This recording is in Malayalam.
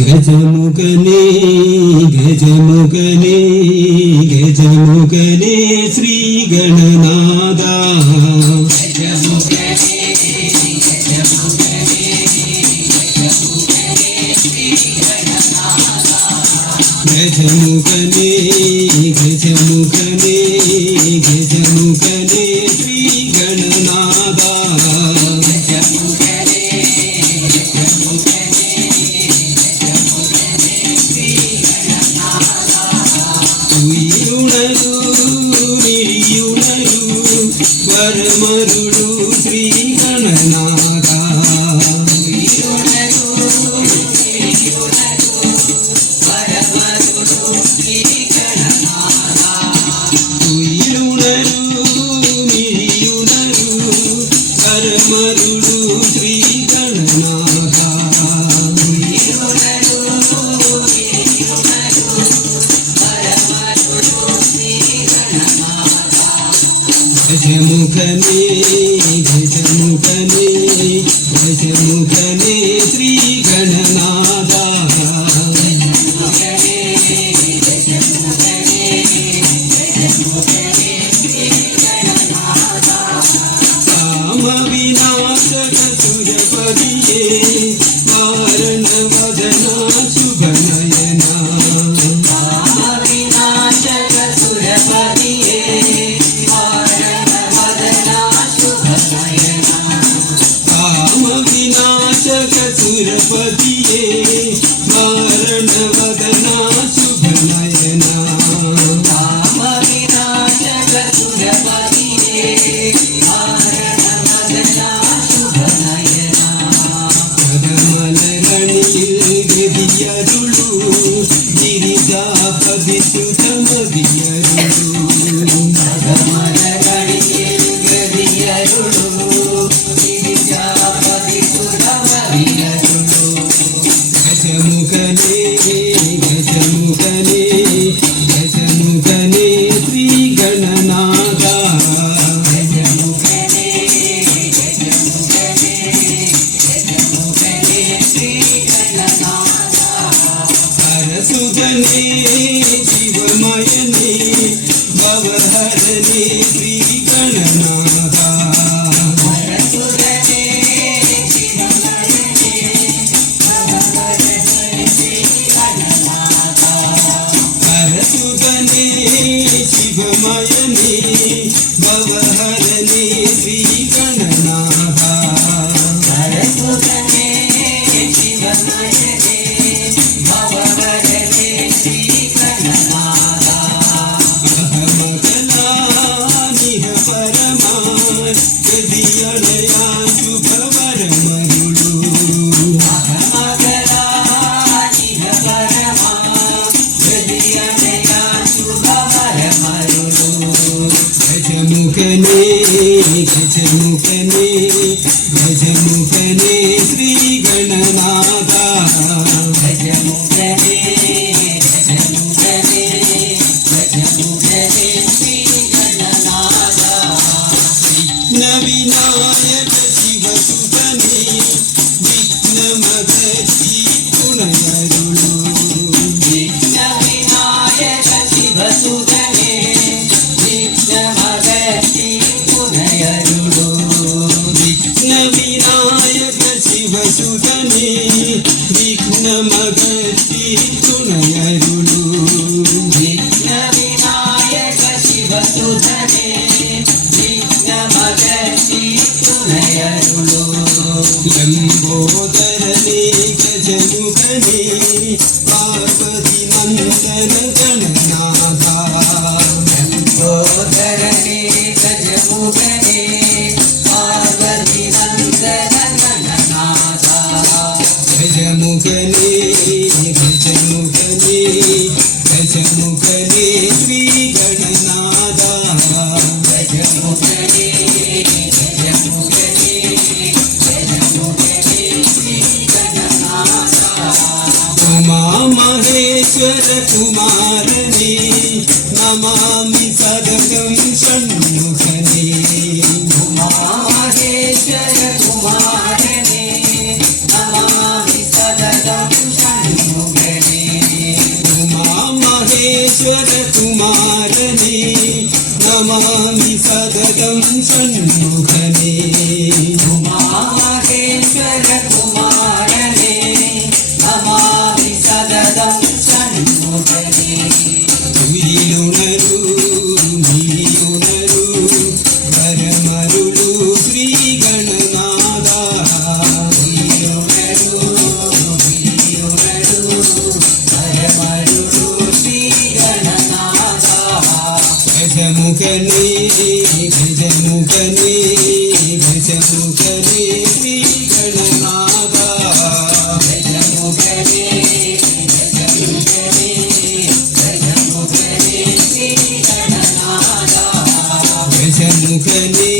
ഗജമുഖനേ ഗജമുഖനേ ഗജമുഖനേ ശ്രീ ഗണനാഥ ഗജമുഖനേ ഗജമുഖനേ ഗജമുഖനേ ശ്രീ ഗണനാഥ ഉയിരുണരു നിഴിയുണരു വരമരുളു ശ്രീ ഗണനാഥ ഗജമുഖനേ ഗജമുഖനേ ഗജമുഖനേ ശ്രീ ഗണനാഥ കാമവിനാശക സുരപതിയേ വാരണവദന ശുഭനയന കാമവിനാശക സുരപതിയേ കാമവിനാശക സുരപതിയേ വാരണവദന ശുഭനയന കാമവിനാശക സുരപതിയേ വാരണവദന ശുഭനയന പദമലരണിയിൽ ഗതിയരുളു ഗിരിജാപതി സുതമതിയരുളു പദമലരണിയിൽ ഗതിയരുളു ഗജമുഖനേ ഗജമുഖനേ ഗജമുഖനേ ശ്രീ ഗണനാഥ ഗജമുഖനേ ഗജമുഖനേ ഗജമുഖനേ ശ്രീ ഗണനാഥ ഹരസുധനേ ശിവമയനേ ഭവഹരനേ ശ്രീ ഗണനാഥ ശിവമയനേ ഭവഹരനേ ശ്രീ ഗണനാഥ ഹരസുധനേ ശിവമയനേ ഭവഹരനേ ശ്രീ ഗണനാഥ അഹമകലാനിഹ പരമാൻ ഗതിയണയാ ശുഭവരമരുളു അഹമകലാനിഹ പരമാൻ ഗതിയണയാ ഗജമുഖനേ ഗജമുഖനേ ഗജമുഖനേ ശ്രീ ഗണനാഥ ഗജമുഖനേ ഗജമുഖനേ ഗജമുഖനേ ശ്രീ ഗണനാഥ വിഘ്നവിനായക ശിവസുതനേ വിഘ്നമകറ്റി തുണയരുളു വിഘ്നവിനായക ശിവസുതനേ വിഘ്നവിനായക ശിവസുതനേ വിഘ്നമകറ്റി തുണയരുളു വിഘ്നവിനായക ശിവസുതനേ വിഘ്നമകറ്റി തുണയരുളു ലംബോദരനേ ഗജമുഖനേ പാർവതി നന്ദന ഗണനാഥ ലംബോദരനേ ഗജമുഖനേ പാർവതി നന്ദന ഗണനാഥ ഗജമുഖനേ ഗജമുഖനേ ഗജമുഖനേ ശ്രീ ഗണനാഥ ഗജമുഖനേ ഗജമുഖനേ ഗജമുഖനേ ശ്രീ ഗണനാഥ ഉമാമഹേശ്വര കുമാരനേ നമാമി സദഗം ഷണ്മുഖനേ ഉമാമഹേശ്വര കുമാരനേ നമാമി സദഗം ഷണ്മുഖനേ नमामि सततं षण्मुखने उमामहेश्वर कुमारने नमामि सततं षण्मुखने ഉയിലുണരൂ നീയുണരൂ പരമരുളൂ ശ്രീ ഗണനാഥ ഉയരുണരൂ പരമരുളൂ ശ്രീ ഗണനാഥ ഗജമുഖനേ ഗജമുഖനേ ഗജമുഖനേ ശ്രീ ഗണനാഥ ഗജമുഖനേ ഗജമുഖനേ